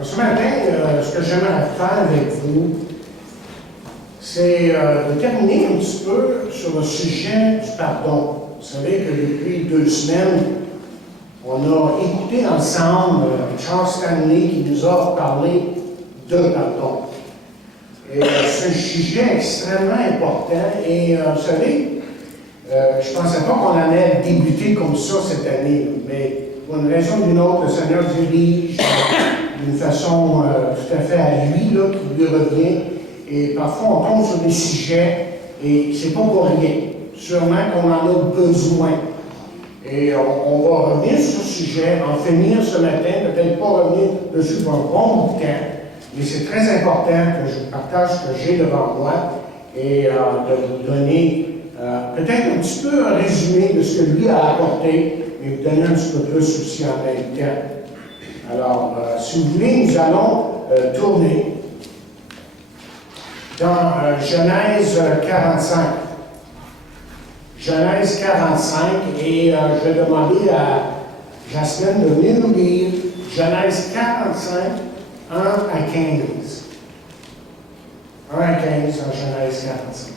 Ce matin, ce que j'aimerais faire avec vous, c'est de terminer un petit peu sur le sujet du pardon. Vous savez que depuis 2 semaines, on a écouté ensemble Charles Stanley qui nous a parlé de pardon. Et c'est un sujet extrêmement important. Et vous savez, je ne pensais pas qu'on allait débuter comme ça cette année, mais pour une raison ou d'une autre, le Seigneur dirige d'une façon tout à fait à lui, là, qui lui revient. Et parfois, on tombe sur des sujets et c'est pas pour rien. Sûrement qu'on en a besoin. Et on va revenir sur ce sujet, en finir ce matin, peut-être pas revenir dessus pour un bon bout de temps, mais c'est très important que je partage ce que j'ai devant moi et de vous donner peut-être un petit peu un résumé de ce que lui a apporté, mais vous donner un petit peu plus aussi en même temps. Alors, si vous voulez, nous allons tourner dans Genèse 45. Genèse 45, et je vais demander à Jasmine de venir nous lire Genèse 45, 1 à 15. 1 à 15 en Genèse 45.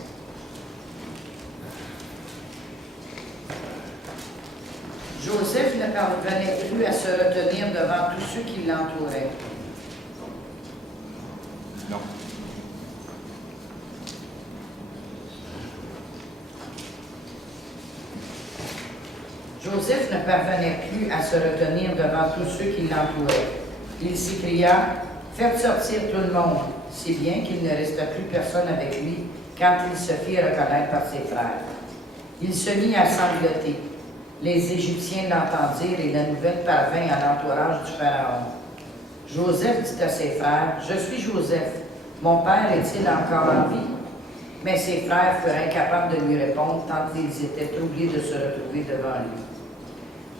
Joseph ne parvenait plus à se retenir devant tous ceux qui l'entouraient. Non. Joseph ne parvenait plus à se retenir devant tous ceux qui l'entouraient. Il s'écria, « Faites sortir tout le monde », si bien qu'il ne resta plus personne avec lui quand il se fit reconnaître par ses frères. Il se mit à sangloter. Les Égyptiens l'entendirent et la nouvelle parvint à l'entourage du Pharaon. Joseph dit à ses frères, « Je suis Joseph. Mon père est-il encore en vie? » Mais ses frères furent incapables de lui répondre tant ils étaient troublés de se retrouver devant lui.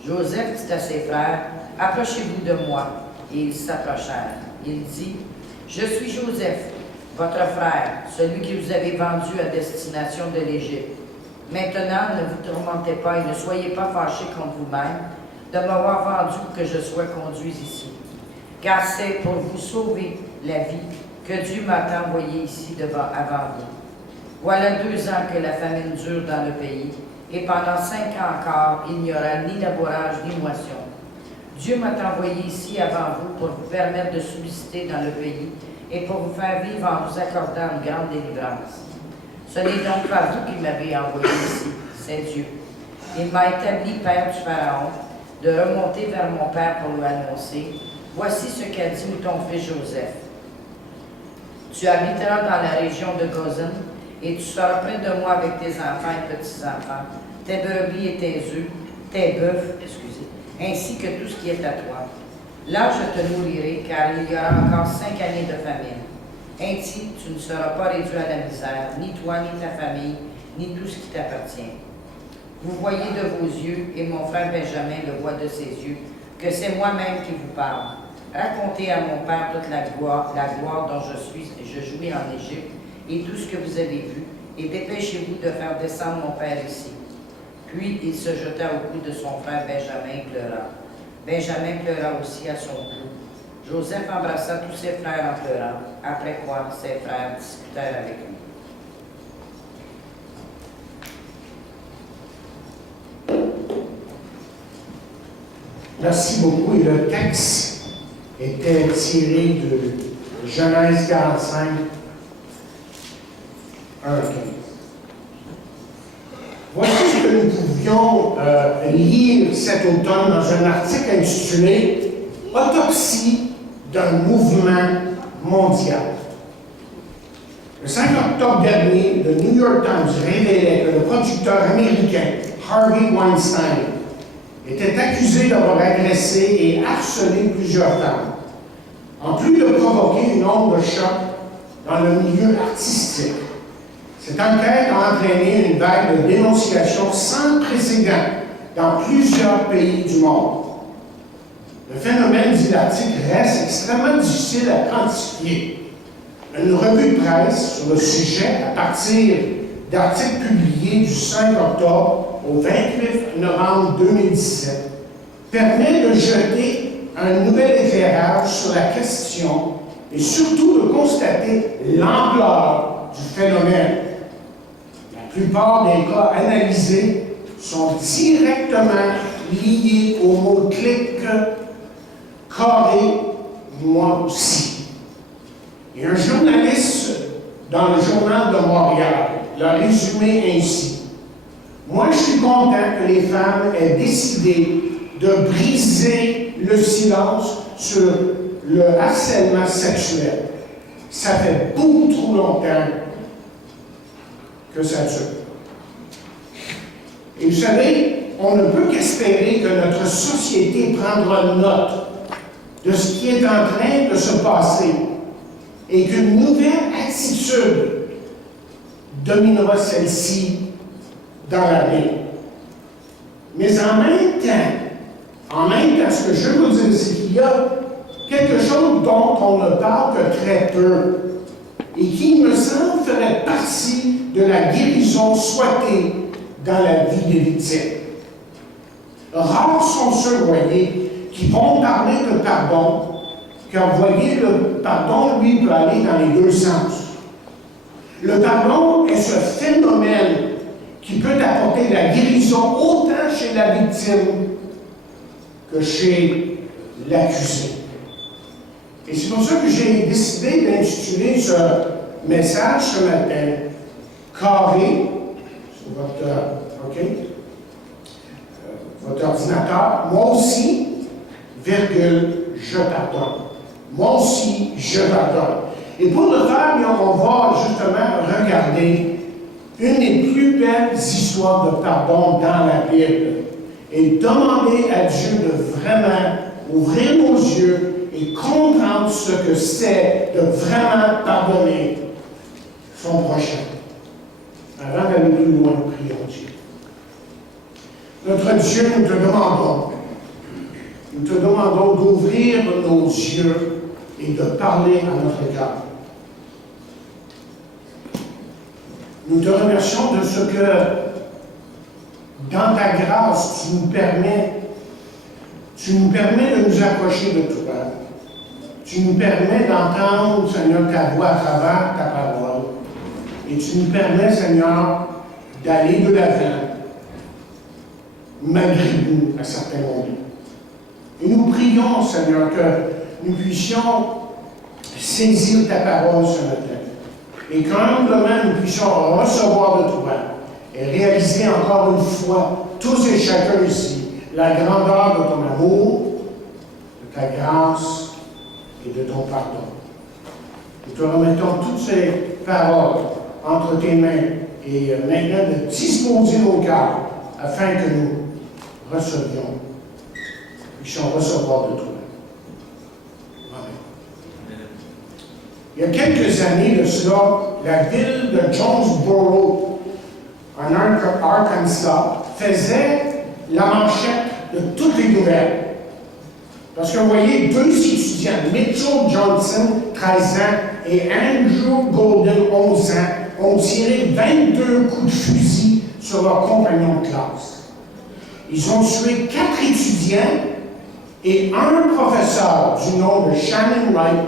Joseph dit à ses frères, « Approchez-vous de moi. » Et ils s'approchèrent. Il dit, « Je suis Joseph, votre frère, celui que vous avez vendu à destination de l'Égypte. Maintenant, ne vous tourmentez pas et ne soyez pas fâchés contre vous-même de m'avoir vendu pour que je sois conduit ici. Car c'est pour vous sauver la vie que Dieu m'a envoyé ici avant vous. Voilà 2 ans que la famine dure dans le pays, et pendant 5 ans encore, il n'y aura ni labourage ni moisson. Dieu m'a envoyé ici avant vous pour vous permettre de subsister dans le pays et pour vous faire vivre en vous accordant une grande délivrance. Ce n'est donc pas vous qui m'avez envoyé ici, c'est Dieu. Il m'a établi père du Pharaon, de remonter vers mon père pour lui annoncer, « Voici ce qu'a dit ton fils Joseph. Tu habiteras dans la région de Gozan, et tu seras près de moi avec tes enfants et petits-enfants, tes brebis et tes œufs, tes bœufs, ainsi que tout ce qui est à toi. Là, je te nourrirai, car il y aura encore 5 années de famine. Ainsi, tu ne seras pas réduit à la misère, ni toi, ni ta famille, ni tout ce qui t'appartient. Vous voyez de vos yeux, et mon frère Benjamin le voit de ses yeux, que c'est moi-même qui vous parle. Racontez à mon père toute la gloire dont je jouis en Égypte, et tout ce que vous avez vu, et dépêchez-vous de faire descendre mon père ici. » Puis il se jeta au cou de son frère Benjamin et pleura. Benjamin pleura aussi à son cou. Joseph embrassa tous ses frères en pleurant, après quoi ses frères discutèrent avec lui. Merci beaucoup. Et le texte était tiré de Genèse 45, 1 à 15. Voici ce que nous pouvions lire cet automne dans un article intitulé « Autopsie d'un mouvement mondial ». Le 5 octobre dernier, le New York Times révélait que le producteur américain Harvey Weinstein était accusé d'avoir agressé et harcelé plusieurs femmes, en plus de provoquer une onde de choc dans le milieu artistique. Cette enquête a entraîné une vague de dénonciations sans précédent dans plusieurs pays du monde. Le phénomène, dit l'article, reste extrêmement difficile à quantifier. Une revue de presse sur le sujet, à partir d'articles publiés du 5 octobre au 28 novembre 2017, permet de jeter un nouvel éclairage éclairage sur la question et surtout de constater l'ampleur du phénomène. La plupart des cas analysés sont directement liés au mot-clic carré, moi aussi. Et un journaliste dans le Journal de Montréal l'a résumé ainsi. Moi, je suis content que les femmes aient décidé de briser le silence sur le harcèlement sexuel. Ça fait beaucoup trop longtemps que ça dure. Et vous savez, on ne peut qu'espérer que notre société prendra note de ce qui est en train de se passer et qu'une nouvelle attitude dominera celle-ci dans l'avenir. Mais en même temps, ce que je veux vous dire, c'est qu'il y a quelque chose dont on ne parle que très peu et qui, me semble, ferait partie de la guérison souhaitée dans la vie des victimes. Rares sont ceux, voyez, qui vont parler de pardon, car, voyez, le pardon, lui, peut aller dans les deux sens. Le pardon est ce phénomène qui peut apporter la guérison autant chez la victime que chez l'accusé. Et c'est pour ça que j'ai décidé d'intituler ce message ce matin, carré, sur votre ordinateur, moi aussi, virgule, je pardonne. Moi aussi, je pardonne. Et pour le faire, on va justement regarder une des plus belles histoires de pardon dans la Bible et demander à Dieu de vraiment ouvrir nos yeux et comprendre ce que c'est de vraiment pardonner son prochain. Avant d'aller plus loin, prions Dieu. Notre Dieu, nous te demandons d'ouvrir nos yeux et de parler à notre cœur. Nous te remercions de ce que, dans ta grâce, tu nous permets de nous approcher de toi. Tu nous permets d'entendre, Seigneur, ta voix à travers ta parole. Et tu nous permets, Seigneur, d'aller de l'avant, malgré nous, à certains moments. Et nous prions, Seigneur, que nous puissions saisir ta parole ce matin. Et qu'humblement nous puissions recevoir de toi et réaliser encore une fois, tous et chacun ici, la grandeur de ton amour, de ta grâce et de ton pardon. Nous te remettons toutes ces paroles entre tes mains et maintenant de disposer nos cœurs afin que nous puissions recevoir de toi. Il y a quelques années de cela, la ville de Jonesboro, en Arkansas, faisait la manchette de toutes les nouvelles. Parce que vous voyez, deux étudiants, Mitchell Johnson, 13 ans, et Andrew Golden, 11 ans, ont tiré 22 coups de fusil sur leurs compagnons de classe. Ils ont tué 4 étudiants et un professeur du nom de Shannon Wright,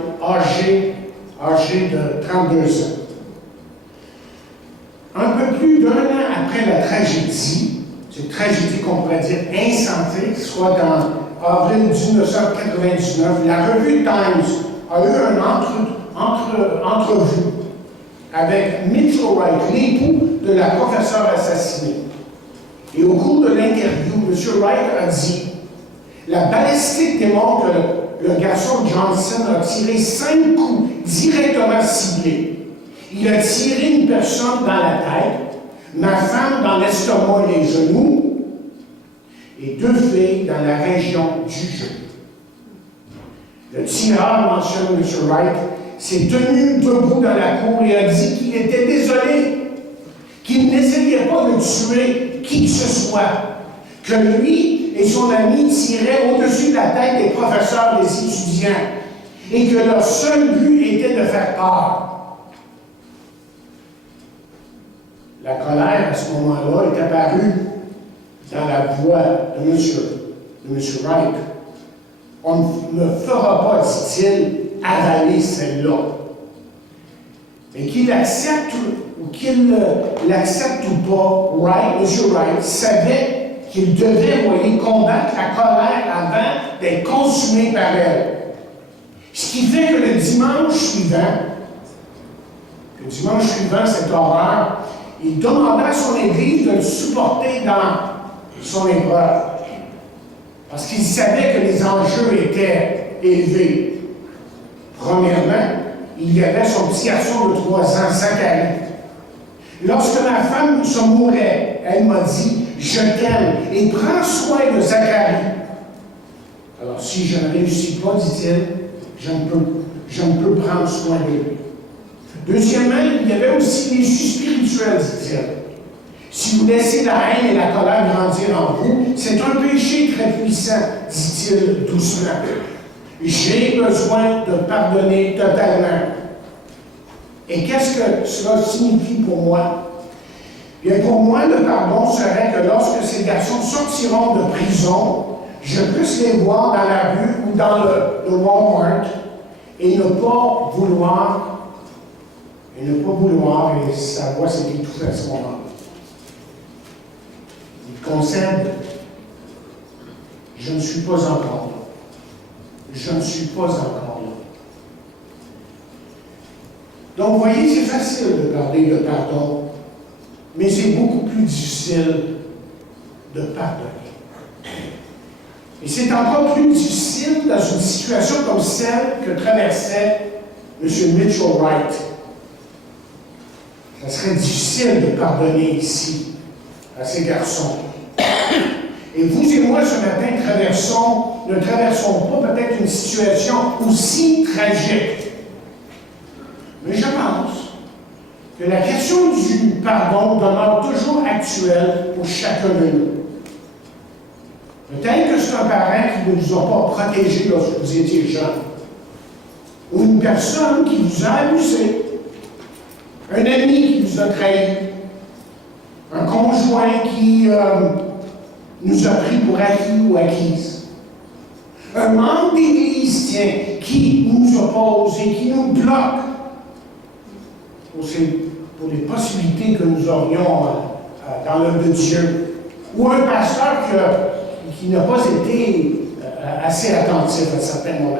âgé de 32 ans. Un peu plus d'un an après la tragédie, cette tragédie qu'on pourrait dire insensée, soit dans avril 1999, la revue Times a eu une entrevue avec Mitchell Wright, l'époux de la professeure assassinée. Et au cours de l'interview, M. Wright a dit « La balistique démontre que le garçon Johnson a tiré 5 coups directement ciblés. Il a tiré une personne dans la tête, ma femme dans l'estomac et les genoux, et 2 filles dans la région du genou. » Le tireur, mentionne M. Wright, s'est tenu debout dans la cour et a dit qu'il était désolé, qu'il n'essayait pas de tuer qui que ce soit, que lui et son ami tiraient au-dessus de la tête des professeurs, des étudiants, et que leur seul but était de faire peur. La colère, à ce moment-là, est apparue dans la voix de M. Wright. on ne fera pas, dit-il, avaler celle-là. Mais qu'il accepte ou qu'il l'accepte ou pas, Wright, M. Wright savait qu'il devait, voyez, combattre la colère avant d'être consumé par elle. Ce qui fait que le dimanche suivant, cette horreur, il demanda à son Église de le supporter dans son épreuve. Parce qu'il savait que les enjeux étaient élevés. Premièrement, il y avait son petit garçon de 3 ans, Zacharie. Lorsque ma femme se mourait, elle m'a dit, « Je t'aime et prends soin de Zacharie. » Alors, si je ne réussis pas, dit-il, je ne peux prendre soin de lui. Deuxièmement, il y avait aussi l'issue spirituelle, dit-il. Si vous laissez la haine et la colère grandir en vous, c'est un péché très puissant, dit-il doucement. J'ai besoin de pardonner totalement. Et qu'est-ce que cela signifie pour moi? Bien, pour moi, le pardon serait que lorsque ces garçons sortiront de prison, je puisse les voir dans la rue ou dans le Walmart et ne pas vouloir, et sa voix s'est étouffée à ce moment-là. Il concède, je ne suis pas encore là. Je ne suis pas encore là. Donc, vous voyez, c'est facile de parler de pardon, mais c'est beaucoup plus difficile de pardonner. Et c'est encore plus difficile dans une situation comme celle que traversait M. Mitchell Wright. Ça serait difficile de pardonner ici à ces garçons. Et vous et moi, ce matin, ne traversons pas peut-être une situation aussi tragique. Mais je pense que la question du pardon demeure toujours actuelle pour chacun de nous. Peut-être que c'est un parent qui ne vous a pas protégé lorsque vous étiez jeune, ou une personne qui vous a abusé, un ami qui vous a trahi, un conjoint qui nous a pris pour acquis ou acquises, un membre d'Église, tiens, qui nous oppose et qui nous bloque pour les possibilités que nous aurions dans l'œuvre de Dieu, ou un pasteur qui n'a pas été assez attentif à certains moments.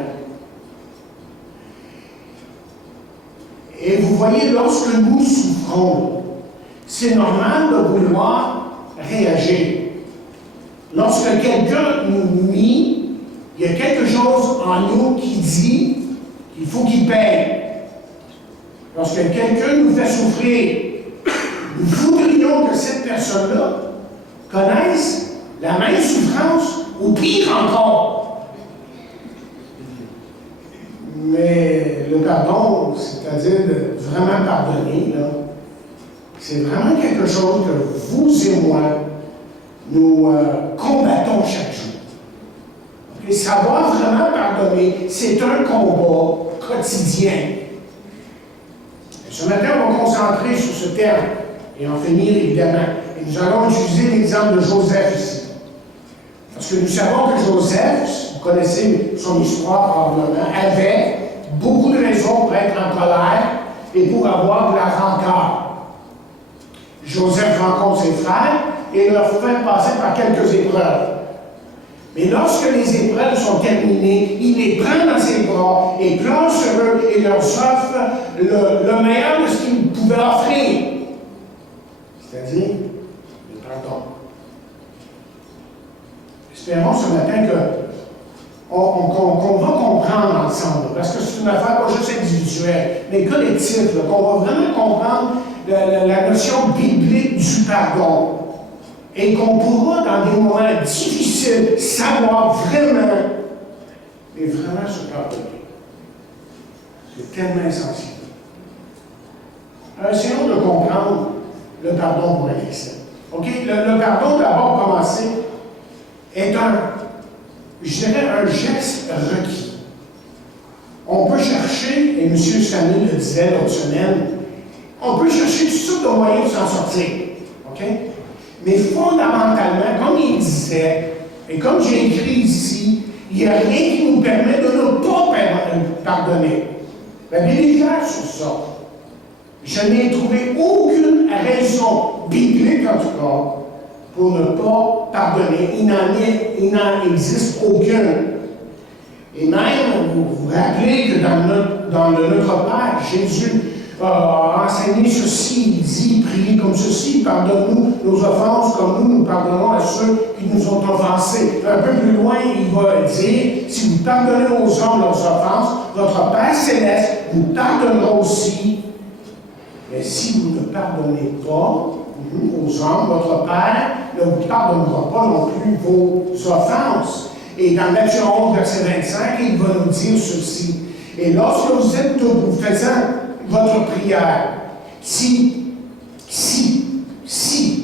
Et vous voyez, lorsque nous souffrons, c'est normal de vouloir réagir. Lorsque quelqu'un nous nuit, il y a quelque chose en nous qui dit qu'il faut qu'il paye. Lorsque quelqu'un nous fait souffrir, nous voudrions que cette personne-là connaisse la même souffrance, ou pire encore. Mais le pardon, c'est-à-dire de vraiment pardonner, c'est vraiment quelque chose que vous et moi, nous combattons chaque jour. Et savoir vraiment pardonner, c'est un combat quotidien. Et ce matin, on va concentrer sur ce terme et en finir évidemment. Et nous allons utiliser l'exemple de Joseph ici. Parce que nous savons que Joseph, vous connaissez son histoire probablement, avait beaucoup de raisons pour être en colère et pour avoir de la rancœur. Joseph rencontre ses frères et leur fait passer par quelques épreuves. Mais lorsque les épreuves sont terminées, il les prend dans ses bras et pleure sur eux et leur offre le meilleur de ce qu'il pouvait offrir. C'est-à-dire le pardon. Espérons ce matin qu'on va comprendre ensemble, parce que c'est une affaire pas juste individuelle, mais collective, qu'on va vraiment comprendre la notion biblique du pardon. Et qu'on pourra, dans des moments difficiles, savoir vraiment, mais vraiment se pardonner. C'est tellement essentiel. Essayons de comprendre le pardon pour un instant. OK? Le pardon, d'abord commencer, est un geste requis. On peut chercher, et M. Samuel le disait l'autre semaine, on peut chercher toutes sortes de moyens de s'en sortir. OK? Mais fondamentalement, comme il disait, et comme j'ai écrit ici, Il n'y a rien qui nous permet de ne pas pardonner. La Bible est claire sur ça. Je n'ai trouvé aucune raison biblique, en tout cas, pour ne pas pardonner. Il n'en existe aucune. Et même, vous vous rappelez que dans le Notre Père, Jésus a enseigné ceci, il dit, priez comme ceci, pardonne-nous nos offenses comme nous pardonnons à ceux qui nous ont offensés. Un peu plus loin, il va dire, si vous pardonnez aux hommes leurs offenses, votre Père Céleste vous pardonnera aussi. Mais si vous ne pardonnez pas aux hommes, votre Père ne vous pardonnera pas non plus vos offenses. Et dans Matthieu 11, verset 25, il va nous dire ceci. Et lorsque vous êtes debout, faisant votre prière, si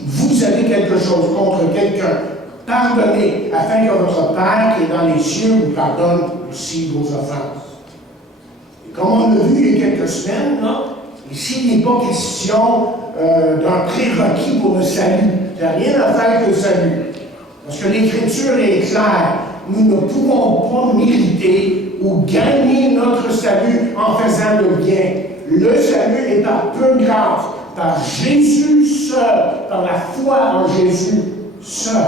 vous avez quelque chose contre quelqu'un, pardonnez, afin que votre Père qui est dans les cieux vous pardonne aussi vos offenses. Et comme on l'a vu il y a quelques semaines, là, ici, il n'est pas question d'un prérequis pour le salut. Il n'y a rien à faire avec le salut. Parce que l'Écriture est claire. Nous ne pouvons pas mériter ou gagner notre salut en faisant le bien. Le salut est par peu grâce, par Jésus seul, par la foi en Jésus seul.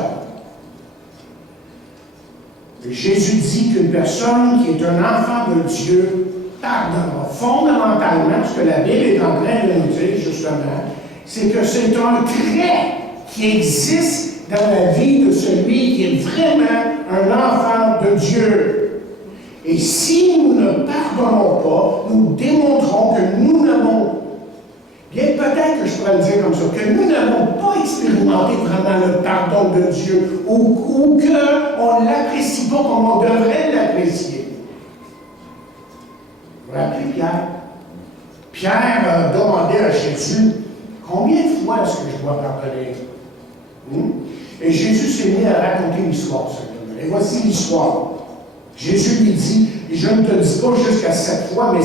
Et Jésus dit qu'une personne qui est un enfant de Dieu pardonnera. Fondamentalement, ce que la Bible est en train de nous dire, justement, c'est que c'est un trait qui existe dans la vie de celui qui est vraiment un enfant de Dieu. Et si nous ne pardonnons pas, nous démontrons que nous n'avons, bien peut-être que je pourrais le dire comme ça, que nous n'avons pas expérimenté vraiment le pardon de Dieu, ou qu'on ne l'apprécie pas comme on devrait l'apprécier. Vous vous rappelez Pierre? Pierre a demandé à Jésus, combien de fois est-ce que je dois pardonner? Et Jésus s'est mis à raconter l'histoire, simplement. Et voici l'histoire. Jésus lui dit, et je ne te dis pas jusqu'à 7 fois, mais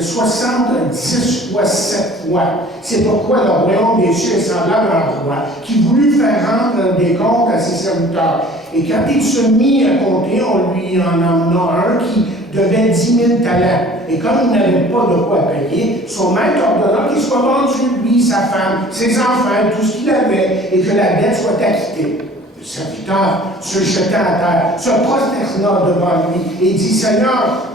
70 fois 7 fois. C'est pourquoi le royaume des cieux est semblable à un roi qui voulut faire rendre des comptes à ses serviteurs. Et quand il se mit à compter, on lui en emmena un qui devait 10 000 talents. Et comme il n'avait pas de quoi payer, son maître ordonna qu'il soit vendu, lui, sa femme, ses enfants, tout ce qu'il avait, et que la dette soit acquittée. Le serviteur, se jeta à terre, se prosterna devant lui et dit, Seigneur,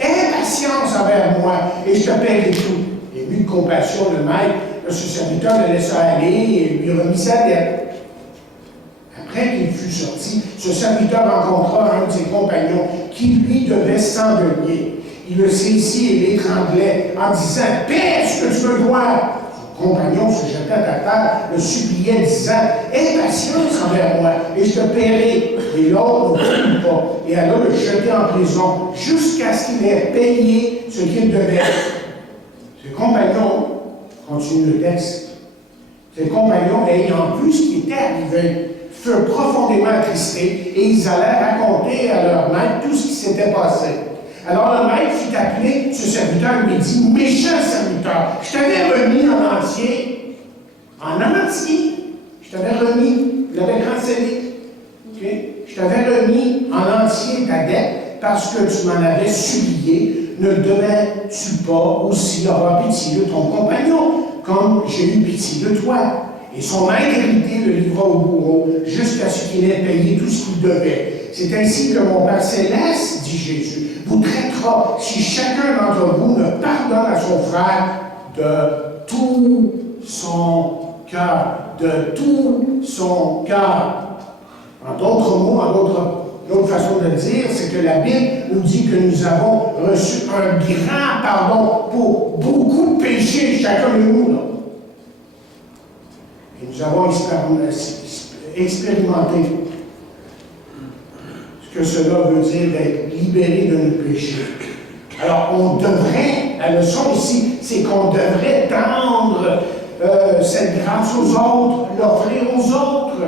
aie patience envers moi, et je te paierai tout. Et vu de compassion, le maître, ce serviteur le laissa aller et lui remit sa dette. Après qu'il fut sorti, ce serviteur rencontra un de ses compagnons qui lui devait 100 deniers. Il le saisit et l'étranglait en disant « Paie ce que tu me dois !» Son compagnon se jetait à terre, le suppliait, disant « Aie patience envers moi, et je te paierai. » Et l'autre ne voulut pas, et alla le jeter en prison jusqu'à ce qu'il ait payé ce qu'il devait. Ses compagnons, continue le texte, ses compagnons, ayant vu ce qui était arrivé, furent profondément attristés, et ils allèrent raconter à leur maître tout ce qui s'était passé. Alors le maître fit appeler ce serviteur et lui dit, « Méchant serviteur, je t'avais remis en entier. » En entier. Je t'avais remis, je l'avais cancellé. Okay? Je t'avais remis en entier ta dette parce que tu m'en avais supplié. Ne devais-tu pas aussi avoir pitié de ton compagnon, comme j'ai eu pitié de toi? Et son maître hérité le livra au bourreau jusqu'à ce qu'il ait payé tout ce qu'il devait. C'est ainsi que mon Père Céleste, dit Jésus, vous traitera si chacun d'entre vous ne pardonne à son frère de tout son cœur. De tout son cœur. En d'autres mots, une autre façon de le dire, c'est que la Bible nous dit que nous avons reçu un grand pardon pour beaucoup de péchés, chacun de nous. Là. Et nous avons expérimenté ce que cela veut dire d'être libéré de nos péchés. Alors, on devrait, la leçon ici, c'est qu'on devrait tendre cette grâce aux autres, l'offrir aux autres.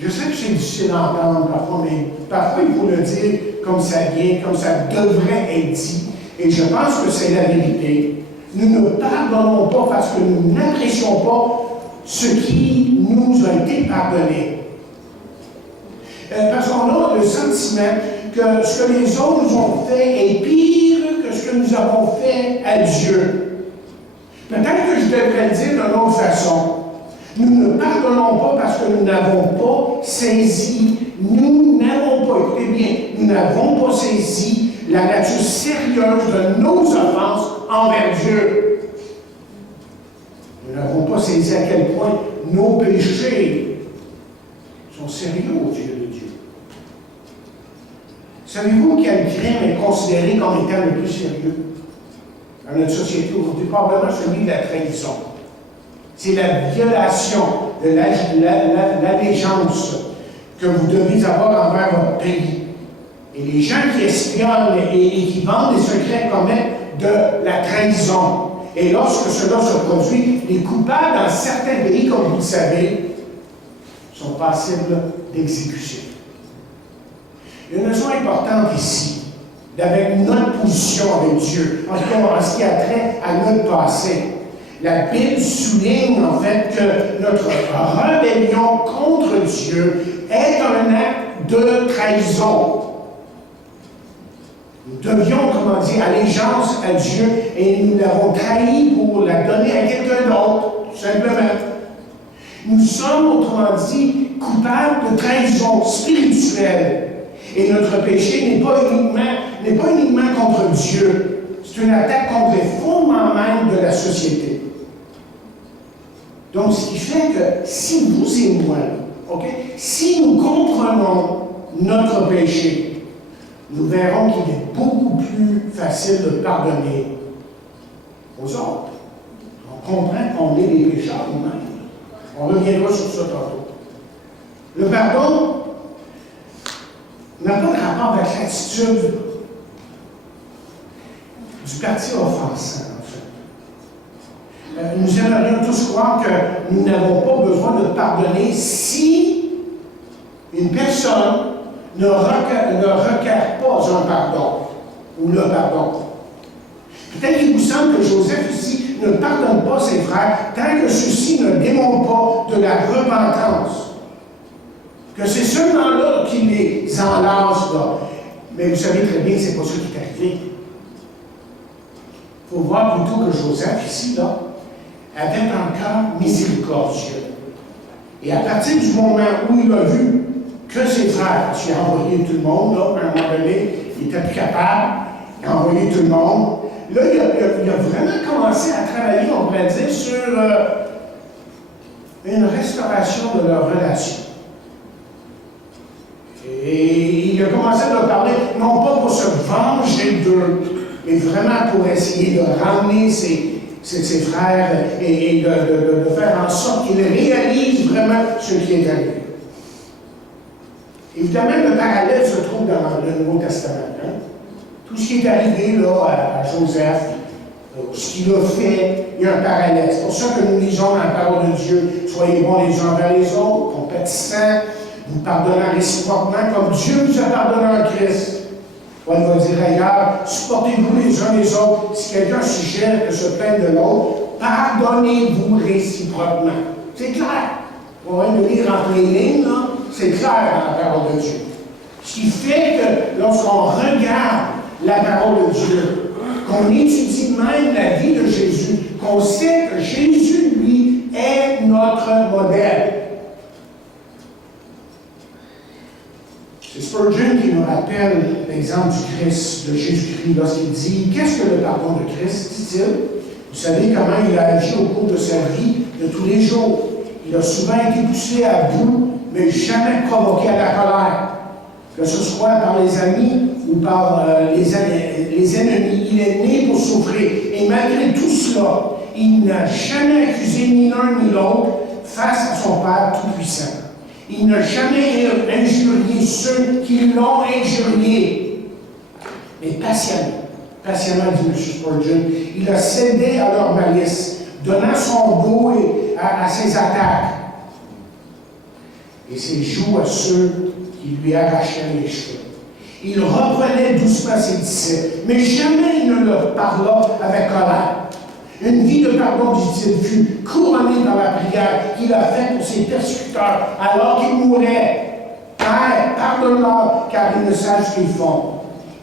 Je sais que c'est difficile à entendre parfois, mais parfois il faut le dire comme ça vient, comme ça devrait être dit. Et je pense que c'est la vérité. Nous ne pardonnons pas parce que nous n'apprécions pas ce qui nous a été pardonné. Parce qu'on a le sentiment que ce que les autres nous ont fait est pire que ce que nous avons fait à Dieu. Peut-être que je devrais le dire d'une autre façon. Nous ne pardonnons pas parce que nous n'avons pas saisi, nous n'avons pas, écoutez bien, nous n'avons pas saisi la nature sérieuse de nos offenses envers Dieu. Nous n'avons pas saisi à quel point nos péchés sont sérieux aux yeux de Dieu. Savez-vous quel crime est considéré comme étant le plus sérieux dans notre société aujourd'hui? Probablement celui de la trahison. C'est la violation de l'allégeance que vous devez avoir envers votre pays. Et les gens qui espionnent et qui vendent des secrets commettent de la trahison. Et lorsque cela se produit, les coupables dans certains pays, comme vous le savez, sont passibles d'exécution. Il y a une notion importante ici, avec notre position avec Dieu, en tout cas en ce qui a trait à notre passé. La Bible souligne en fait que notre rébellion contre Dieu est un acte de trahison. Nous devions, comment dire, allégeance à Dieu et nous l'avons trahi pour la donner à quelqu'un d'autre, tout simplement. Nous sommes, autrement dit, coupables de trahison spirituelle. Et notre péché n'est pas uniquement contre Dieu. C'est une attaque contre les fondements même de la société. Donc, ce qui fait que si vous et moi, si nous comprenons notre péché, nous verrons qu'il est beaucoup plus facile de pardonner aux autres. On comprend qu'on est des pécheurs nous-mêmes. On reviendra sur ça tantôt. Le pardon n'a pas de rapport avec l'attitude du parti offensant, en fait. Nous aimerions tous croire que nous n'avons pas besoin de pardonner si une personne ne requiert pas un pardon ou le pardon. Peut-être qu'il vous semble que Joseph ici ne pardonne pas ses frères tant que ceux-ci ne démontrent pas de la repentance. Que c'est seulement là qu'il les enlace, là. Mais vous savez très bien que ce n'est pas ça qui est arrivé. Il faut voir plutôt que Joseph, ici, là, avait un cœur miséricordieux. Et à partir du moment où il a vu que ses frères, parce qu'il a envoyé tout le monde, là, à un moment donné, il était plus capable, il a envoyé tout le monde. Là, il a vraiment commencé à travailler, on pourrait dire, sur une restauration de leur relation. Et il a commencé à leur parler, non pas pour se venger d'eux, mais vraiment pour essayer de ramener ses frères et de faire en sorte qu'ils réalisent vraiment ce qui est arrivé. Évidemment, le parallèle se trouve dans le Nouveau Testament. Hein? Tout ce qui est arrivé là, à Joseph, ce qu'il a fait, il y a un parallèle. C'est pour ça que nous lisons dans la parole de Dieu, soyez bons les uns envers les autres, compatissants, vous pardonnant réciproquement comme Dieu vous a pardonné en Christ. Paul va dire ailleurs, supportez-vous les uns les autres. Si quelqu'un suggère de se plaindre de l'autre, pardonnez-vous réciproquement. C'est clair. On va le lire entre les lignes, c'est clair dans la parole de Dieu. Ce qui fait que lorsqu'on regarde la parole de Dieu, qu'on étudie même la vie de Jésus, qu'on sait que Jésus, lui, est notre modèle. C'est Spurgeon qui nous rappelle l'exemple du Christ, de Jésus-Christ, lorsqu'il dit « Qu'est-ce que le pardon de Christ ?» dit-il. Vous savez comment il a agi au cours de sa vie de tous les jours. Il a souvent été poussé à bout, mais jamais provoqué à la colère. Que ce soit par les amis ou par les ennemis, il est né pour souffrir. Et malgré tout cela, il n'a jamais accusé ni l'un ni l'autre face à son Père Tout-Puissant. Il n'a jamais injurié ceux qui l'ont injurié. Mais patiemment, dit M. Spurgeon, il a cédé à leur malice, donnant son dos à ses attaques et ses joues à ceux qui lui arrachaient les cheveux. Il reprenait doucement ses disciples, mais jamais il ne leur parla avec colère. Une vie de pardon, dit-il, fut couronnée dans la prière qu'il a faite pour ses persécuteurs alors qu'il mourait. frères, pardonne-leur, car ils ne savent ce qu'ils font.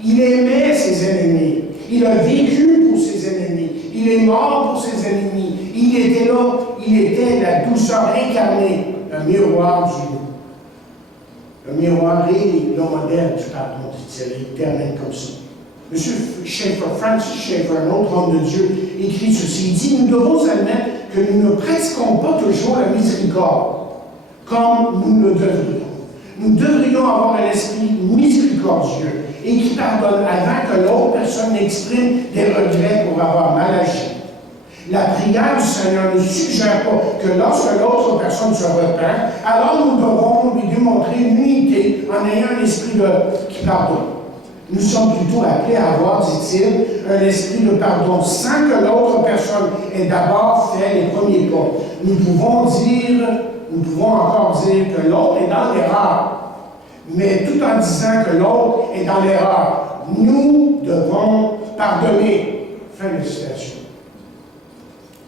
Il aimait ses ennemis. Il a vécu pour ses ennemis. Il est mort pour ses ennemis. Il était là. Il était la douceur incarnée, un miroir du... Le miroir et le modèle du pardon, dit-il. Il termine comme ça. Monsieur Schaeffer, Francis Schaeffer, un autre homme de Dieu, écrit ceci. Il dit, nous devons admettre que nous ne pratiquons pas toujours la miséricorde comme nous le devrions. Nous devrions avoir un esprit miséricordieux et qui pardonne avant que l'autre personne n'exprime des regrets pour avoir mal agi. La prière du Seigneur ne suggère pas que lorsque l'autre personne se repent, alors nous devons lui démontrer une unité en ayant un esprit qui pardonne. Nous sommes plutôt appelés à avoir, dit-il, un esprit de pardon sans que l'autre personne ait d'abord fait les premiers pas. Nous pouvons encore dire que l'autre est dans l'erreur, mais tout en disant que l'autre est dans l'erreur, nous devons pardonner. Fin de citation.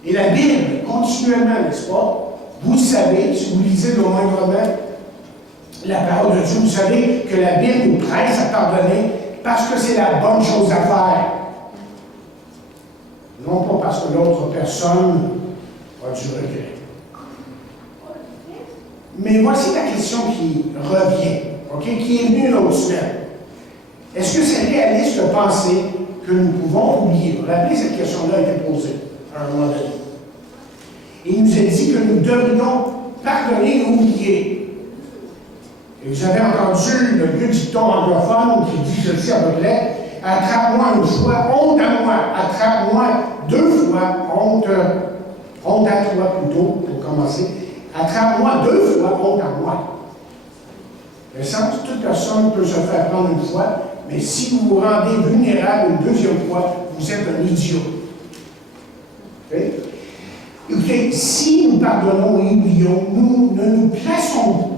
Et la Bible, continuellement, n'est-ce pas? Vous savez, si vous lisez le moindrement la parole de Dieu, vous savez que la Bible nous presse à pardonner parce que c'est la bonne chose à faire. Non pas parce que l'autre personne a du regret. Mais voici la question qui revient, qui est venue l'autre semaine. Est-ce que c'est réaliste de penser que nous pouvons oublier? Vous vous rappelez, cette question-là a été posée à un moment donné. Il nous est dit que nous devrions pardonner et oublier. Et vous avez entendu le vieux dicton anglophone qui dit ceci à peu près: attrape-moi une fois, honte à moi, attrape-moi deux fois, honte à toi plutôt, pour commencer. Attrape-moi deux fois, honte à moi. Le sens, toute personne peut se faire prendre une fois, mais si vous vous rendez vulnérable une deuxième fois, vous êtes un idiot. Okay? Écoutez, si nous pardonnons et oublions, nous ne nous plaçons,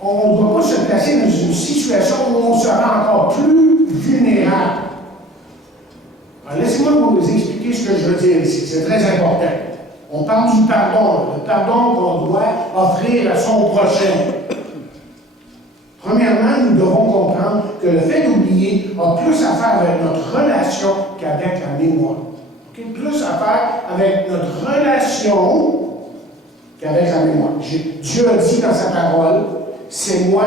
on ne doit pas se placer dans une situation où on sera encore plus vulnérable. Alors, laissez-moi vous expliquer ce que je veux dire ici, c'est très important. On parle du pardon, le pardon qu'on doit offrir à son prochain. Premièrement, nous devons comprendre que le fait d'oublier a plus à faire avec notre relation qu'avec la mémoire. Okay? Plus à faire avec notre relation qu'avec la mémoire. Dieu a dit dans sa parole, c'est moi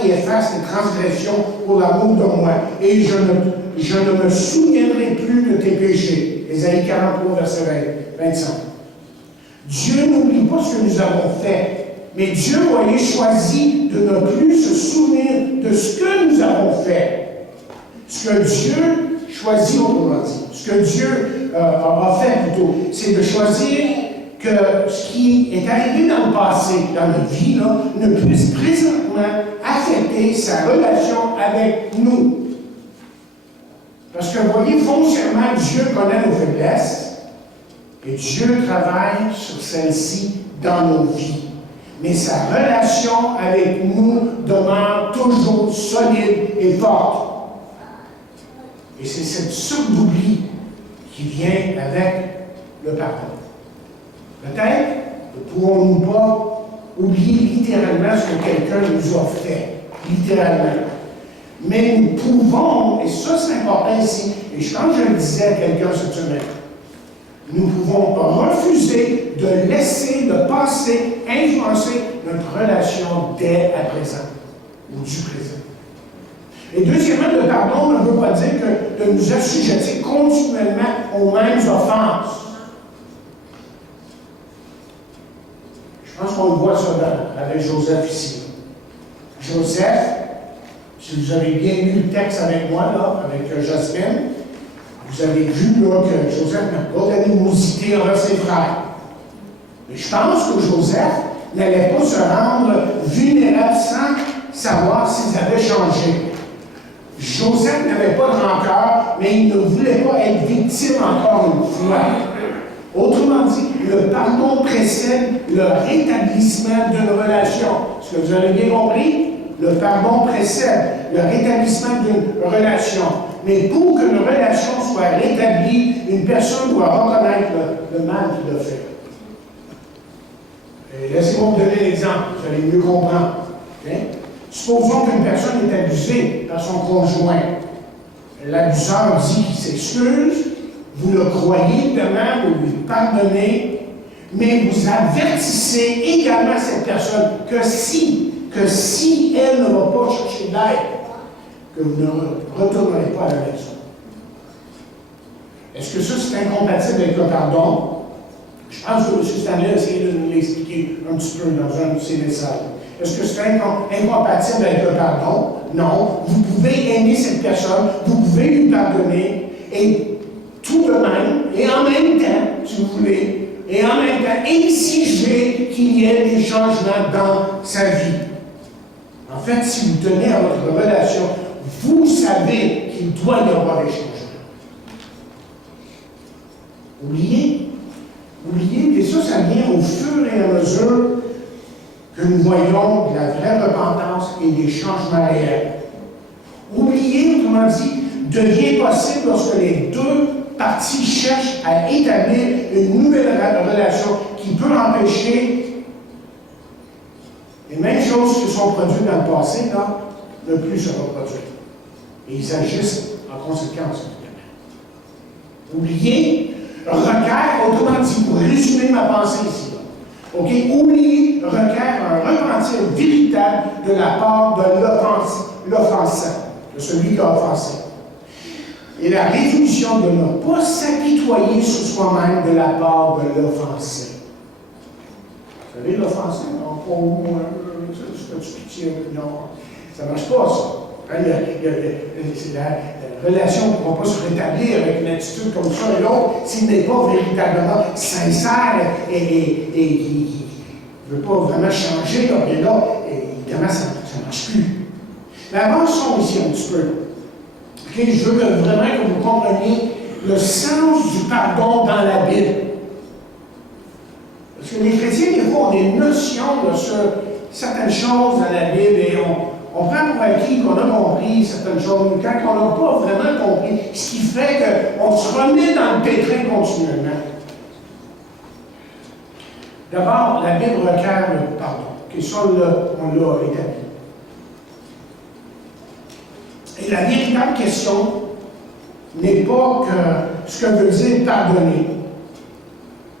qui efface les transgressions pour l'amour de moi, et je ne me souviendrai plus de tes péchés. Ésaïe 43, verset 25. Dieu n'oublie pas ce que nous avons fait, mais Dieu, voyez, choisit de ne plus se souvenir de ce que nous avons fait. Ce que Dieu choisit, autrement dit, ce que Dieu a fait plutôt, c'est de choisir que ce qui est arrivé dans le passé, dans notre vie, là, ne puisse présentement affecter sa relation avec nous. Parce que, vous voyez, foncièrement, Dieu connaît nos faiblesses et Dieu travaille sur celles-ci dans nos vies. Mais sa relation avec nous demeure toujours solide et forte. Et c'est cette sorte d'oubli qui vient avec le pardon. Peut-être ne pourrons-nous pas oublier littéralement ce que quelqu'un nous a fait, littéralement. Mais nous pouvons, et ça c'est important ici, et je pense que je le disais à quelqu'un cette semaine, nous pouvons refuser de laisser le passé influencer notre relation dès à présent, ou du présent. Et deuxièmement, le pardon ne veut pas dire que de nous assujettir continuellement aux mêmes offenses. Je pense qu'on le voit ça avec Joseph ici. Joseph, si vous avez bien lu le texte avec moi, là, avec Jasmine, vous avez vu là, que Joseph n'a pas d'animosité envers ses frères. Mais je pense que Joseph n'allait pas se rendre vulnérable sans savoir s'ils avaient changé. Joseph n'avait pas de rancœur, mais il ne voulait pas être victime encore une fois. Autrement dit, le pardon précède le rétablissement d'une relation. Est-ce que vous avez bien compris? Le pardon précède le rétablissement d'une relation. Mais pour qu'une relation soit rétablie, une personne doit reconnaître le mal qu'il a fait. Laissez-moi vous donner l'exemple, vous allez mieux comprendre. Okay? Supposons qu'une personne est abusée par son conjoint. L'abuseur dit qu'il s'excuse, vous le croyez demain, vous lui pardonnez, mais vous avertissez également cette personne que si elle ne va pas chercher d'aide, que vous ne retournerez pas à la maison. Est-ce que ça, c'est incompatible avec le pardon? Je pense que M. Stanley a essayé de nous l'expliquer un petit peu dans un de ses messages. Est-ce que c'est incompatible avec le pardon? Non. Vous pouvez aimer cette personne, vous pouvez lui pardonner, et tout de même, et en même temps, si vous voulez, et en même temps, exiger qu'il y ait des changements dans sa vie. En fait, si vous tenez à votre relation, vous savez qu'il doit y avoir des changements. Oubliez, et ça vient au fur et à mesure que nous voyons de la vraie repentance et des changements réels. Oubliez, autrement dit, devient possible lorsque les deux parties cherchent à établir une nouvelle relation qui peut empêcher les mêmes choses qui sont produites dans le passé, là, ne plus se reproduire. Et ils agissent en conséquence. Oubliez, requiert, autrement dit, pour résumer ma pensée ici, OK? Oublier requiert un repentir véritable de la part de l'offensant, de celui qui a offensé. Et la résolution de ne pas s'apitoyer sur soi-même de la part de l'offensé. Vous savez, l'offensé, non, pas moi, c'est pitié, non, ça ne marche pas, ça. Hein, la relation ne pourra pas se rétablir avec une attitude comme ça et l'autre s'il n'est pas véritablement sincère et qui ne veut pas vraiment changer, là, et là, évidemment, ça ne marche plus. Mais avançons ici un petit peu. Okay, je veux vraiment que vous compreniez le sens du pardon dans la Bible. Parce que les chrétiens, des fois, ont des notions sur certaines choses dans la Bible et on prend pour acquis qu'on a compris certaines choses, mais quand on n'a pas vraiment compris, ce qui fait qu'on se remet dans le pétrin continuellement. D'abord, la Bible requiert le pardon. Okay, ça, on l'a établi. Et la véritable question n'est pas que ce que veut dire pardonner,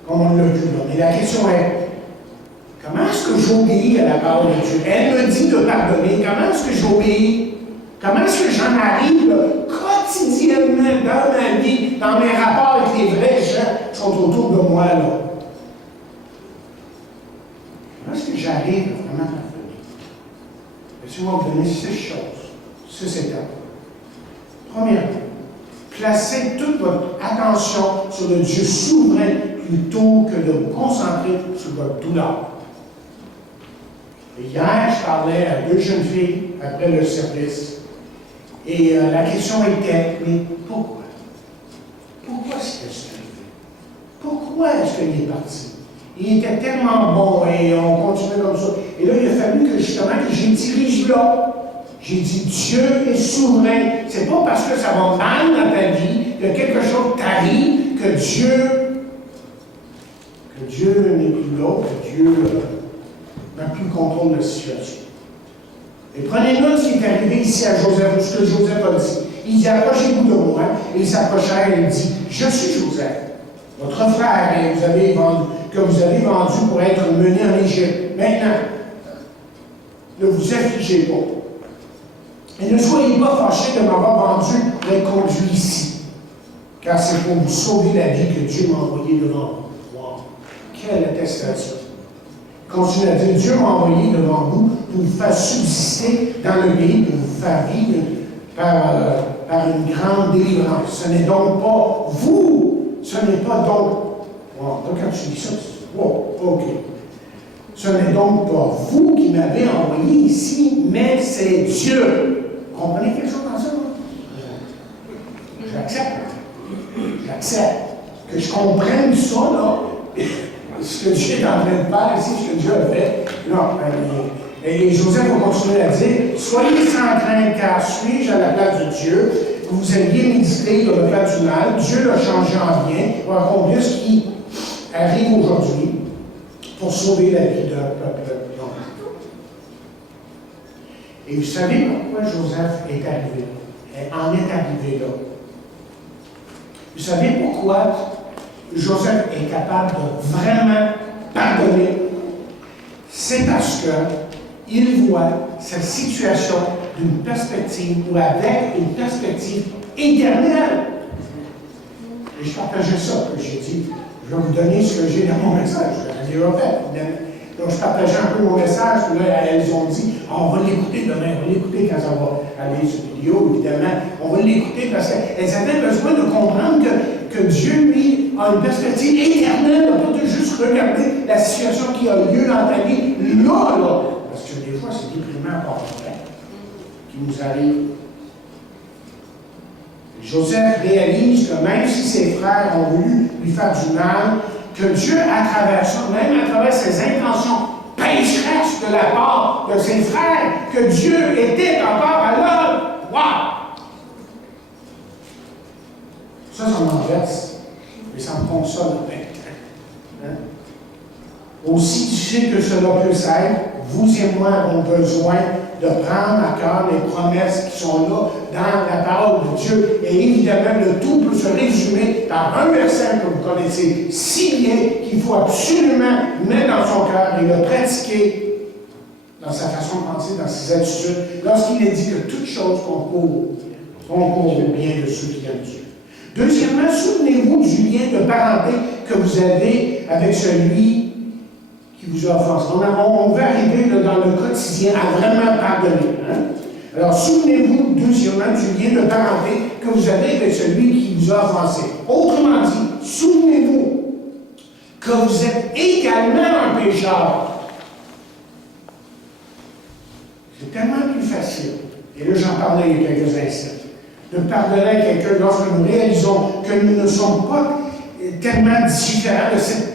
comme on l'a vu là, mais la question est comment est-ce que j'obéis à la parole de Dieu? Elle me dit de pardonner. Comment est-ce que j'obéis? Comment est-ce que j'en arrive là, quotidiennement dans ma vie, dans mes rapports avec les vrais gens qui sont autour de moi là? Comment est-ce que j'arrive à vraiment pardonner? Laissez-moi vous donner 6 choses, 6 étapes. Premièrement, placez toute votre attention sur le Dieu souverain plutôt que de vous concentrer sur votre douleur. Et hier, je parlais à 2 jeunes filles après le service et la question était, mais pourquoi? Pourquoi est-ce que c'est arrivé? Pourquoi est-ce qu'il est parti? Il était tellement bon et on continuait comme ça. Et là, il a fallu que justement que j'y dirige là. J'ai dit, Dieu est souverain. C'est pas parce que ça va mal dans ta vie, que quelque chose t'arrive, que Dieu n'est plus là, que Dieu n'a plus le contrôle de la situation. Et prenez note ce qui est arrivé ici à Joseph, ce que Joseph a dit. Il dit, approchez-vous de moi, et il s'approcha et il dit, je suis Joseph, votre frère que vous avez vendu pour être mené en Égypte. Maintenant, ne vous affligez pas. Et ne soyez pas fâchés de m'avoir vendu pour être conduit ici, car c'est pour vous sauver la vie que Dieu m'a envoyé devant vous. Wow. Quelle attestation! Continue à dire, Dieu m'a envoyé devant vous pour vous faire subsister dans le pays, pour vous faire vivre par une grande délivrance. Ce n'est donc pas vous, ce n'est pas donc... Wow, quand tu dis ça, tu dis, wow, ok. Ce n'est donc pas vous qui m'avez envoyé ici, mais c'est Dieu. Vous comprenez quelque chose dans ça? J'accepte. Que je comprenne ça, là, ce que Dieu est en train de faire ici, ce que Dieu a fait. Non, et Joseph va continuer à dire, soyez sans crainte, car suis-je à la place de Dieu, que vous aviez médité dans le plan du mal, Dieu l'a changé en bien, pour accomplir ce qui arrive aujourd'hui, pour sauver la vie d'un peuple. Et vous savez pourquoi Joseph est arrivé là? En est arrivé là. Vous savez pourquoi Joseph est capable de vraiment pardonner? C'est parce qu'il voit cette situation d'une perspective ou avec une perspective éternelle. Et je partageais ça, que j'ai dit. Je vais vous donner ce que j'ai dans mon message. Je l'ai refait. Donc, je partageais un peu mon message, puis là, elles ont dit, on va l'écouter demain, on va l'écouter quand ça va aller sur vidéo, évidemment. On va l'écouter parce qu'elles avaient besoin de comprendre que Dieu, lui, a une perspective éternelle, pas de juste regarder la situation qui a lieu dans ta vie, là. Parce que des fois, c'est déprimant encore vrai, qui nous arrive. Joseph réalise que même si ses frères ont voulu lui faire du mal, que Dieu, à travers ça, même à travers ses intentions pécheresses de la part de ses frères, que Dieu était encore à l'œuvre. Wow! Ça m'enverse, mais ça me console. Hein? Aussi difficile que cela peut être, vous et moi avons besoin de prendre à cœur les promesses qui sont là dans la parole de Dieu. Et évidemment, le tout peut se résumer par un verset que vous connaissez si bien qu'il faut absolument mettre dans son cœur et le pratiquer dans sa façon de penser, dans ses attitudes, lorsqu'il est dit que toute chose concourt au bien de ceux qui aiment Dieu. Deuxièmement, souvenez-vous du lien de parenté que vous avez avec celui qui vous a offensé. On va arriver là, dans le quotidien à vraiment pardonner. Hein? Alors, souvenez-vous, deuxièmement, du lien de parenté que vous avez avec celui qui vous a offensé. Autrement dit, souvenez-vous que vous êtes également un pécheur. C'est tellement plus facile, et là j'en parlais il y a quelques instants, de pardonner à quelqu'un lorsque nous réalisons que nous ne sommes pas tellement différents de cette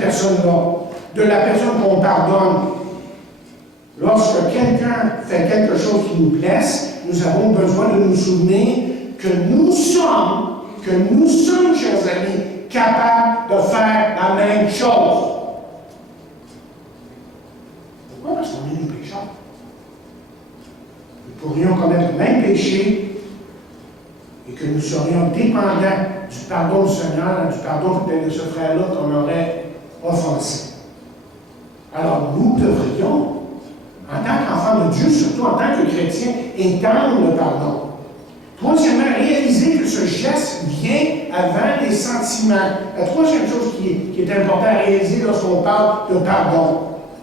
personne-là, de la personne qu'on pardonne. Lorsque quelqu'un fait quelque chose qui nous blesse, nous avons besoin de nous souvenir que nous sommes, chers amis, capables de faire la même chose. Pourquoi? Parce qu'on est des pécheurs. Nous pourrions commettre le même péché et que nous serions dépendants du pardon du Seigneur, du pardon de ce frère-là qu'on aurait offensé. Alors nous devrions, en tant qu'enfants de Dieu, surtout en tant que chrétiens, étendre le pardon. Troisièmement, réaliser que ce geste vient avant les sentiments. La troisième chose qui est importante à réaliser lorsqu'on parle de pardon.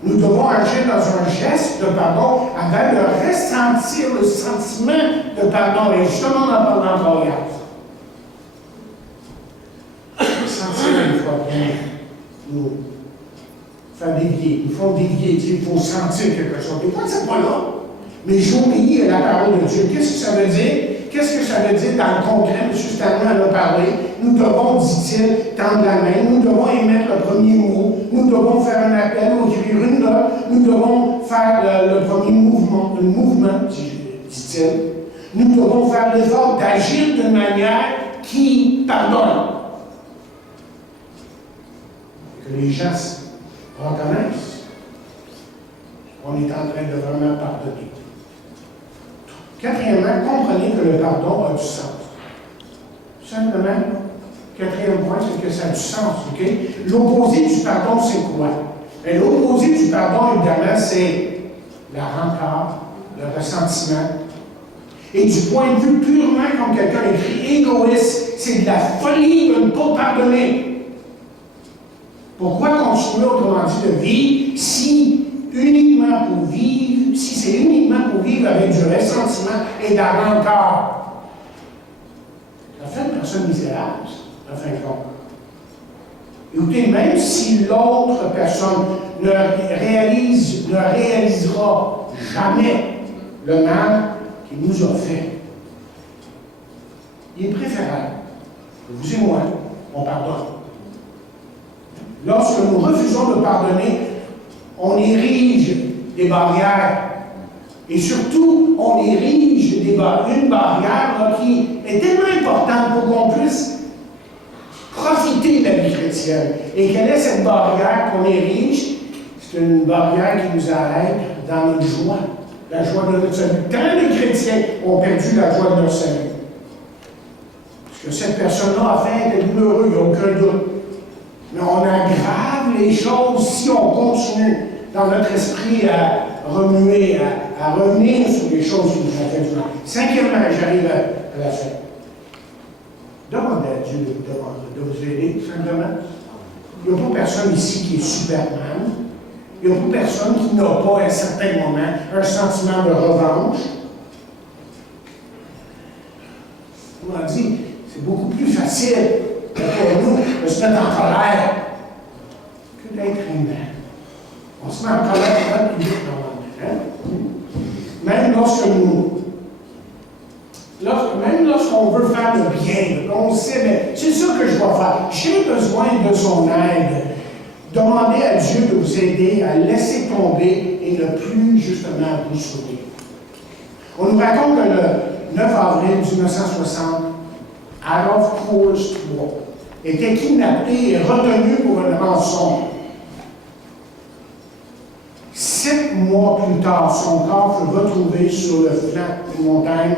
Nous devons agir dans un geste de pardon avant de ressentir le sentiment de pardon. Et justement, on en parle encore hier. Sentir une fois bien, nous faire dévier, nous font dévier, il faut sentir quelque chose. Et quand c'est pas là, mais j'obéis à la parole de Dieu. Qu'est-ce que ça veut dire? Qu'est-ce que ça veut dire dans le concret? M. Stanley en a parlé. Nous devons, dit-il, tendre la main. Nous devons émettre le premier mot. Nous devons faire un appel ou écrire une note. Nous devons faire le premier mouvement, dit-il. Nous devons faire l'effort d'agir d'une manière qui pardonne. Et que les gens reconnaissent qu'on est en train de vraiment pardonner. Quatrièmement, comprenez que le pardon a du sens. Simplement, quatrième point, c'est que ça a du sens. Okay? L'opposé du pardon, c'est quoi? Mais l'opposé du pardon, évidemment, c'est la rancœur, le ressentiment. Et du point de vue purement, comme quelqu'un écrit, égoïste, c'est de la folie de ne pas pardonner. Pourquoi continuer, autrement dit, de vivre si c'est uniquement pour vivre avec du ressentiment et de la rancœur? Ça fait une personne misérable, en fin de compte. Écoutez, même si l'autre personne ne réalisera jamais le mal qu'il nous a fait, il est préférable que vous et moi, on pardonne. Lorsque nous refusons de pardonner, on érige des barrières. Et surtout, on érige une barrière qui est tellement importante pour qu'on puisse profiter de la vie chrétienne. Et quelle est cette barrière qu'on érige? C'est une barrière qui nous arrête dans notre joie, la joie de notre salut. Tant de chrétiens ont perdu la joie de leur salut. Ce que cette personne-là a fait est douloureux, il n'y a aucun doute. Mais on aggrave les choses si on continue dans notre esprit à remuer, à revenir sur les choses qui nous ont fait du mal. Cinquièmement, j'arrive à la fin. Demandez à Dieu de vous aider, simplement. Il n'y a pas personne ici qui est Superman. Il n'y a pas personne qui n'a pas, à un certain moment, un sentiment de revanche. On a dit, c'est beaucoup plus facile pour nous de se mettre en colère que d'être aimant. On se met en colère plus vite normalement. Même lorsqu'on veut faire le bien, on sait, mais c'est ça que je dois faire. J'ai besoin de son aide. Demandez à Dieu de vous aider à laisser tomber et ne plus justement vous sauver. On nous raconte que le 9 avril 1960, Adolf Coors III était kidnappé et retenu pour une rançon. 7 mois plus tard, son corps fut retrouvé sur le flanc d'une montagne.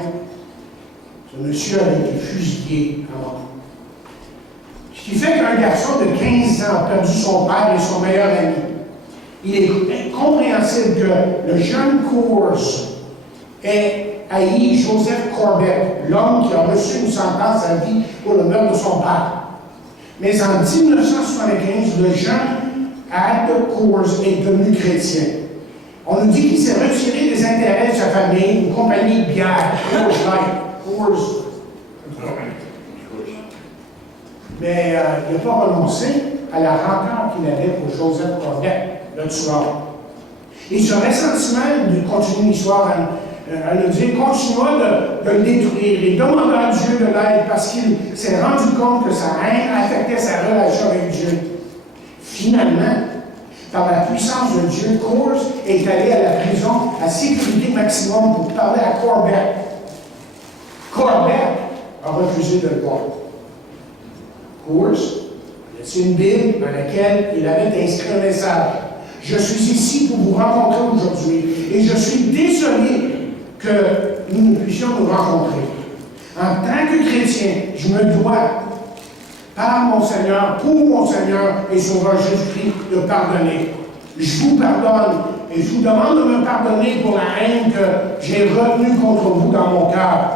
Ce monsieur avait été fusillé à mort. Ce qui fait qu'un garçon de 15 ans a perdu son père et son meilleur ami. Il est incompréhensible que le jeune Coors ait haï Joseph Corbett, l'homme qui a reçu une sentence à vie pour le meurtre de son père. Mais en 1975, le jeune Adolf Coors est devenu chrétien. On nous dit qu'il s'est retiré des intérêts de sa famille, une compagnie de bière, Coors. Mais il n'a pas renoncé à la rencontre qu'il avait pour Joseph Corbett, le tueur. Et ce ressentiment de continuer l'histoire, elle nous dit, continua de le détruire et demanda à Dieu de l'aide parce qu'il s'est rendu compte que sa haine affectait sa relation avec Dieu. Finalement, par la puissance de Dieu, Coors est allé à la prison à sécurité maximum pour parler à Corbett. Corbett a refusé de le voir. Coors, c'est une Bible dans laquelle il avait inscrit un message. Je suis ici pour vous rencontrer aujourd'hui et je suis désolé que nous ne puissions nous rencontrer. En tant que chrétien, je me dois, par mon Seigneur, pour mon Seigneur et Sauveur Jésus-Christ, de pardonner. Je vous pardonne et je vous demande de me pardonner pour la haine que j'ai retenue contre vous dans mon cœur.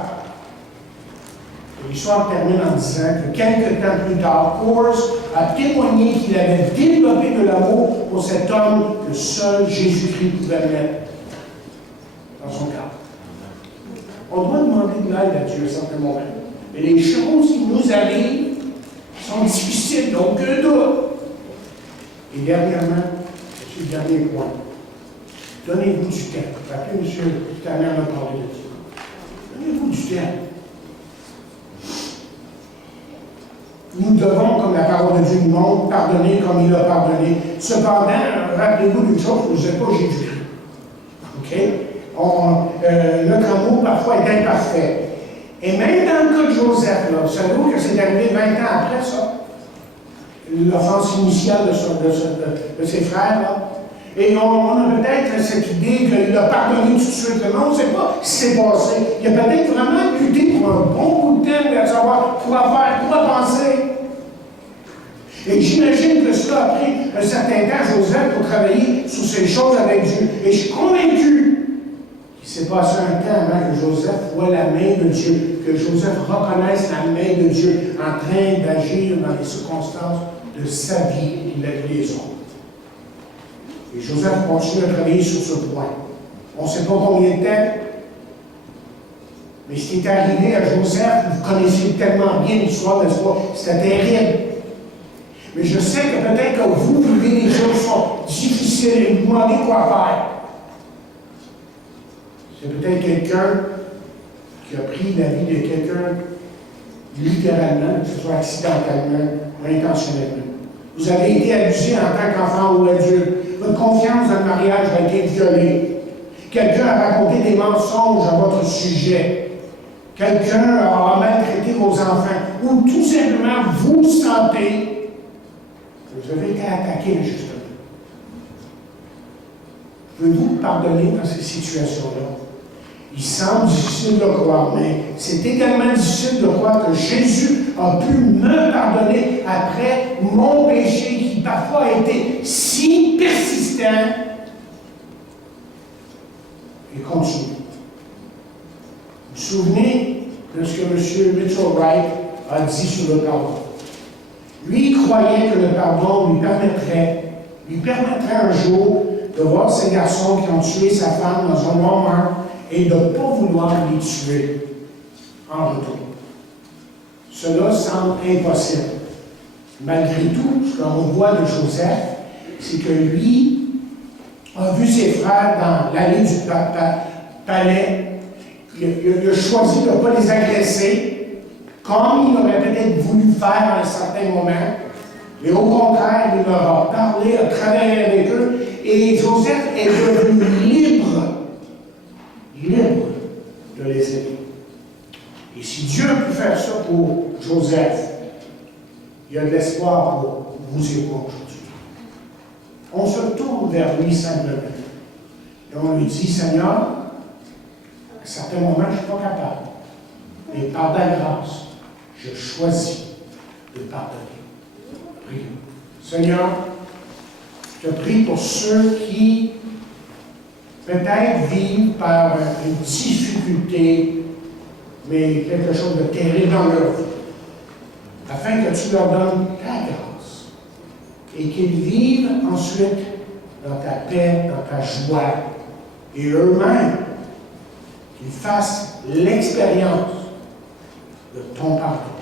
L'histoire termine en disant que quelques temps plus tard, Coors a témoigné qu'il avait développé de l'amour pour cet homme que seul Jésus-Christ pouvait mettre dans son cœur. On doit demander de l'aide à Dieu à certains moments. Mais les choses qui nous arrivent sont difficiles, donc aucun doute. Et dernièrement, c'est le dernier point. Donnez-vous du temps. Rappelez, M. Tanner m'a parlé de ça. Donnez-vous du temps. Nous devons, comme la parole de Dieu nous montre, pardonner comme il a pardonné. Cependant, rappelez-vous d'une chose, vous n'êtes pas Jésus-Christ. OK? Notre amour, parfois, est imparfait. Et même dans le cas de Joseph, là, vous savez que c'est arrivé 20 ans après ça, l'offense initiale de ses frères, là. Et on a peut-être cette idée qu'il a pardonné tout de suite. Non, on ne sait pas ce qui s'est passé. Il a peut-être vraiment lutté pour un bon bout de temps de savoir quoi faire, quoi penser. Et j'imagine que cela a pris un certain temps à Joseph pour travailler sur ces choses avec Dieu. Et je suis convaincu qu'il s'est passé un temps avant que Joseph voie la main de Dieu, que Joseph reconnaisse la main de Dieu en train d'agir dans les circonstances de sa vie et de la vie des autres. Et Joseph continue à travailler sur ce point. On ne sait pas combien de temps, mais ce qui est arrivé à Joseph, vous connaissez tellement bien l'histoire, n'est-ce pas? C'était terrible. Mais je sais que peut-être que vous vivez des choses qui sont difficiles et vous demandez quoi faire. C'est peut-être quelqu'un qui a pris la vie de quelqu'un littéralement, que ce soit accidentellement ou intentionnellement. Vous avez été abusé en tant qu'enfant ou adulte. Votre confiance dans le mariage a été violée. Quelqu'un a raconté des mensonges à votre sujet. Quelqu'un a maltraité vos enfants. Ou tout simplement, vous sentez que vous avez été attaqué injustement. Pouvez-vous pardonner dans ces situations-là? Il semble difficile de croire, mais c'est également difficile de croire que Jésus a pu me pardonner après mon péché qui parfois a été si persistant et continue. Vous vous souvenez de ce que M. Mitchell Wright a dit sur le pardon? Lui, il croyait que le pardon lui permettrait un jour de voir ces garçons qui ont tué sa femme dans un moment et de ne pas vouloir les tuer en retour. Cela semble impossible. Malgré tout, ce qu'on voit de Joseph, c'est que lui a vu ses frères dans l'allée du palais. Il a choisi de ne pas les agresser, comme il aurait peut-être voulu faire à un certain moment. Mais au contraire, il leur a parlé, a travaillé avec eux, et Joseph est devenu libre de les aimer. Et si Dieu a pu faire ça pour Joseph, il y a de l'espoir pour vous et moi aujourd'hui. On se tourne vers lui simplement. Et on lui dit, Seigneur, à certains moments, je ne suis pas capable. Mais par ta grâce, je choisis de pardonner. Prions. Seigneur, je te prie pour ceux qui peut-être vivent par une difficulté, mais quelque chose de terrible dans leur vie, afin que tu leur donnes ta grâce et qu'ils vivent ensuite dans ta paix, dans ta joie, et eux-mêmes, qu'ils fassent l'expérience de ton pardon.